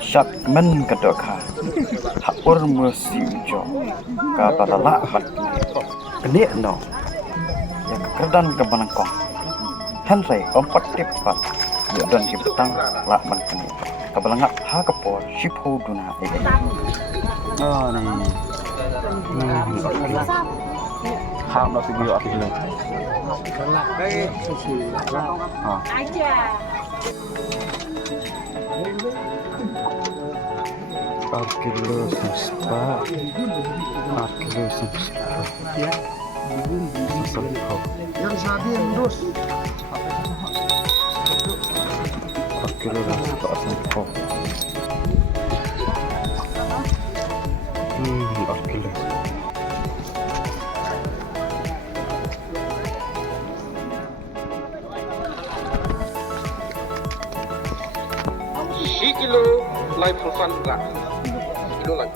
Syak men kedoka. Hapur musiujo. Kabalala bat. Kene no. Ya kekerdan kebanangkong. Henry ompat tipat. Ya dan kipetang lak ban kene. Kabalangap ha kapor shipho duna ini. Oh nih. Ham nó video apa ini? Aja. 4 kilo sempat 4 kilo sempat ya yang sabin dus 4 kilo dah sempat 4 kilo kilo live profile kilo live